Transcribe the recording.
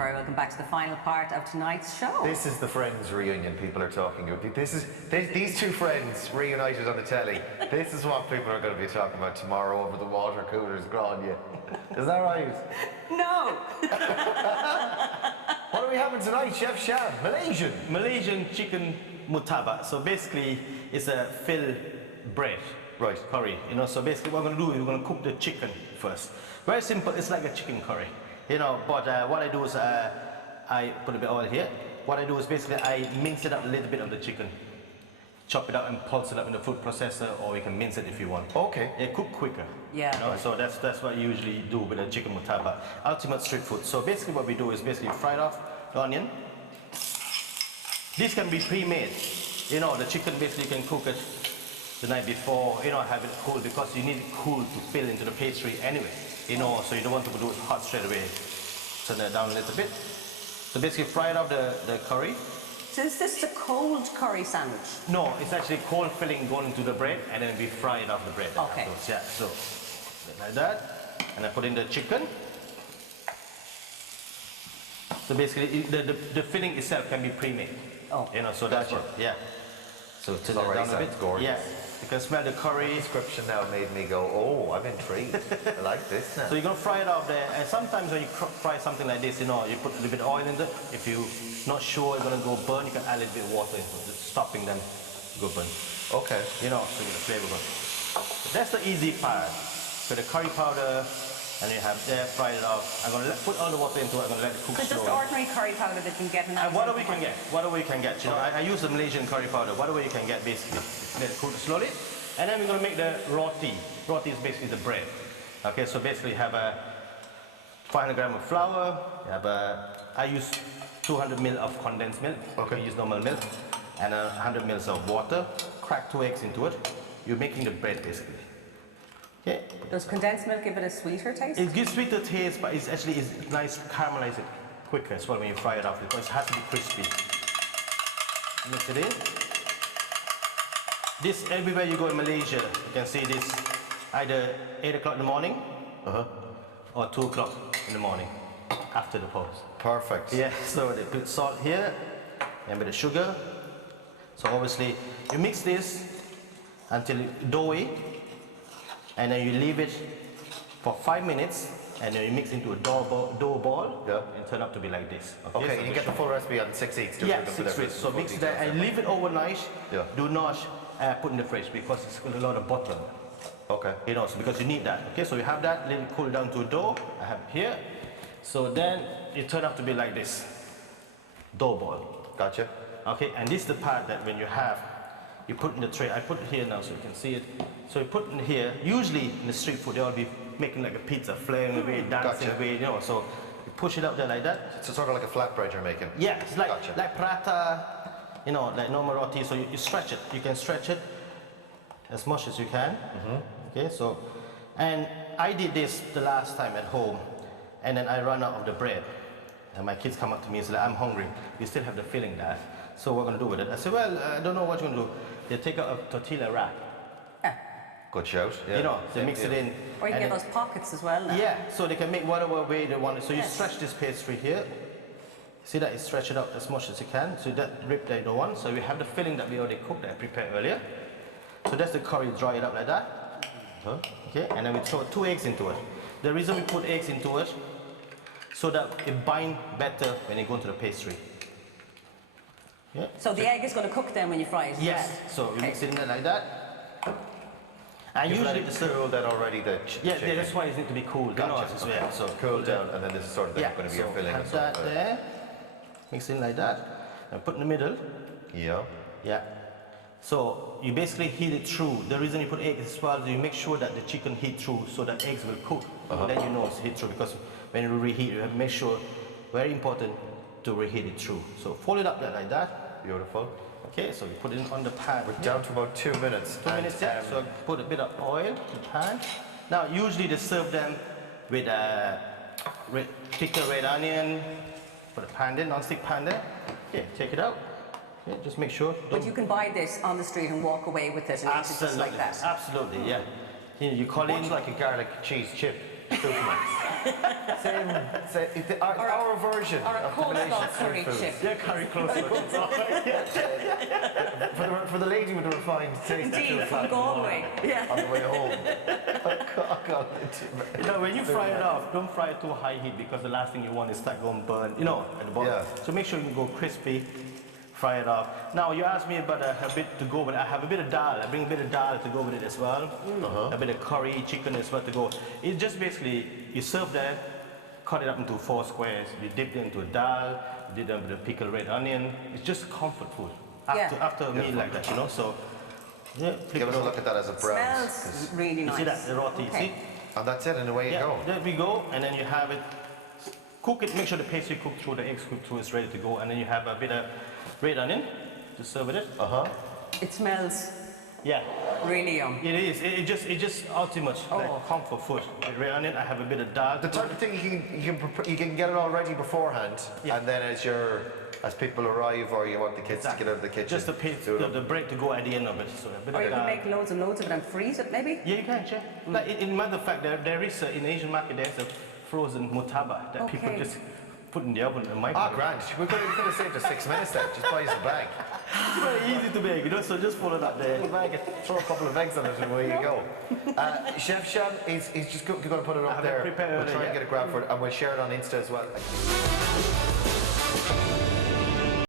very welcome back to the final part of tonight's show. This is the Friends reunion people are talking about. These two friends reunited on the telly. This is what people are going to be talking about tomorrow over the water coolers, Grania. Is that right? No. What are we having tonight, Chef Sham? Malaysian chicken murtabak. So basically, it's a fill bread. Right. Curry. So basically what we're going to do is we're going to cook the chicken first. Very simple. It's like a chicken curry. But what I do is I put a bit of oil here. What I do is basically I mince it up a little bit of the chicken. Chop it up and pulse it up in the food processor, or you can mince it if you want. Okay. It cook quicker. Yeah. So that's what I usually do with a chicken murtabak. Ultimate street food. So basically what we do is basically fry off the onion. This can be pre-made. The chicken basically you can cook it the night before, have it cool, because you need it cool to fill into the pastry anyway. So you don't want to do it hot straight away. Turn that down a little bit. So basically fry off the curry. So is this a cold curry sandwich? No, it's actually cold filling going into the bread, and then we fry it off the bread. Okay. Afterwards. Yeah, so like that. And I put in the chicken. So basically the filling itself can be pre-made. Oh. So that's what, yeah. So turn that down a bit. Gorgeous. Yeah. You can smell the curry. The description now made me go, oh, I'm intrigued. I like this now. So you're going to fry it off there, and sometimes when you fry something like this, you put a little bit of oil in it. If you're not sure it's going to go burn, you can add a little bit of water into it, just stopping them to go burn. Okay. So you get the flavor going. But that's the easy part. So the curry powder, and you have there, fry it off. I'm going to put all the water into it, I'm going to let it cook So just slowly. ordinary curry powder that you can get in that. Whatever you can get, I use the Malaysian curry powder, whatever you can get basically. Let it cook slowly. And then we're going to make the roti. Roti is basically the bread. Okay, so basically you have a 500 grams of flour. You have I use 200 ml of condensed milk. Okay. You use normal milk. And 100 ml of water. Crack 2 eggs into it. You're making the bread basically. Okay. Does condensed milk give it a sweeter taste? It gives sweeter taste, but it's nice to caramelize it quicker as well when you fry it off, because it has to be crispy. Mix it in. This, everywhere you go in Malaysia, you can see this either 8 o'clock in the morning or 2 o'clock in the morning after the pause. Perfect. Yeah, so they put salt here and a bit of sugar. So obviously you mix this until it's doughy, and then you leave it for 5 minutes, and then you mix into a dough ball and turn out to be like this. Okay, so and you get the full recipe on 6 eats. Yeah, 6 weeks. So mix that and leave it overnight. Yeah. Do not put in the fridge, because it's got a lot of butter. Okay. So because you need that. Okay, so you have that, let it cool down to a dough. I have it here. So then it turned out to be like this. Dough ball. Gotcha. Okay, and this is the part that when you put in the tray. I put it here now so you can see it. So you put in here, usually in the street food, they'll be making like a pizza, flaring away, dancing away, so you push it out there like that. It's sort of like a flatbread you're making. Yeah, it's like prata, like normal roti, so you stretch it. You can stretch it as much as you can. Okay, so, and I did this the last time at home, and then I run out of the bread. And my kids come up to me and say, I'm hungry. You still have the filling, Dad. So what we're going to do with it? I said, well, I don't know what you're going to do. They take out a tortilla wrap. Yeah. Good shout. Yeah. They mix it in. Or you can get those pockets as well. Now. Yeah, so they can make whatever way they want it. So you stretch this pastry here. See that? You stretch it out as much as you can. So that rip that you don't want. So we have the filling that we already cooked, that I prepared earlier. So that's the curry, dry it up like that. Okay, and then we throw 2 eggs into it. The reason we put eggs into it, so that it binds better when you go into the pastry. Yeah. So the egg is going to cook then when you fry it? Yes, so we mix it in there like that. And You've usually let it cool then already the chicken. that's why it needs to be cooled. Gotcha. Yeah, so cool down, and then this is sort of going to be your filling. Have that there, mix in like that, and put in the middle. Yeah. Yeah. So you basically heat it through. The reason you put eggs as well is you make sure that the chicken heat through, so that eggs will cook. Then you know it's heat through, because when you reheat, you have to make sure, very important, to reheat it through. So fold it up there like that. Beautiful. Okay, so we put it on the pan. We're down to about 2 minutes. 2 minutes, yeah. So put a bit of oil in the pan. Now, usually they serve them with thicker red onion. Put a pan there, non-stick pan there. Okay, take it out. Okay, just make sure. But you can buy this on the street and walk away with it and eat it just like that. Absolutely, yeah. You call Much in like a garlic cheese chip. Our version Or a of the Malaysian coleslaw street curry food. chip. Yeah, curry coleslaw. For the lady with the refined taste. Indeed, from Galway. Yeah. On the way home. You know, when you fry it off, don't fry it too high heat because the last thing you want is start going burn, you know, at the bottom. Yeah. So make sure you go crispy, fry it off. Now you asked me about a bit to go with it. I have a bit of dal. I bring a bit of dal to go with it as well. A bit of curry, chicken as well to go. It's just basically, you serve that, cut it up into 4 squares. You dip it into a dal, you dip it with a pickled red onion. It's just comfort food after a meal like that, you know. So, yeah, Give us a look at that as a browse. Smells really You nice. see that, the roti, Okay. see? And that's it, and away you Yeah, go. there we go, and then you have it, cook it, make sure the pastry cooked through, the eggs cooked through, it's ready to go, and then you have a bit of red onion to serve with it. It smells Yeah, really yum. it is, it just ultimate, like comfort food. With red onion, I have a bit of dal. The type of thing you can get it all ready beforehand, Yeah. and then as people arrive or you want the kids to get out of the kitchen. Just the bread to go at the end of it. So a bit Or of you can dal. make loads and loads of it and freeze it, maybe? Yeah, you can, yeah. Like, in matter of fact, there is in Asian market there's a frozen murtabak that people Okay. just put in the oven and Ah, microwave. grand. We could have saved us 6 minutes there. Just buy us a bag. It's very easy to make, you know. So just follow that there. A bag, throw a couple of eggs on it, and away you go. Chef Sham is just going to put it up have it there. prepared We'll early, try and yeah. get a grab for it, and we'll share it on Insta as well.